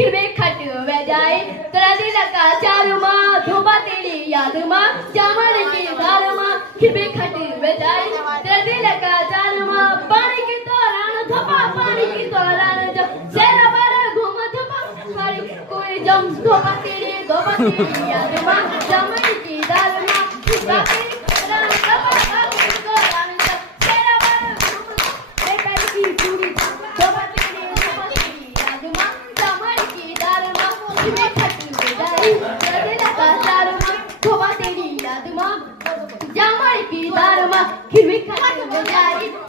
हिरवे खट जाए तेरा दिल का चारुमा धोबा तेरी याद माँ जामन की धार माँ हिरवे खट जाए तेरा दिल का चारुमा पानी की तोरान धोबा पानी की तोरान जब सेरा पर घूम धोबा पानी कोई जम धोबा तेरी याद माँ जामन की धार माँ धोबा तेरी तोरान धोबा पानी की तोरान जब सेरा पर घूम बेकार की पूरी धोबा तेरी याद माँ जामन की धार माँ हिरवे खट जाए तेरा दिल का चारुमा धोबा तेरी याद माँ जामन की धार माँ हिरवे खट जाए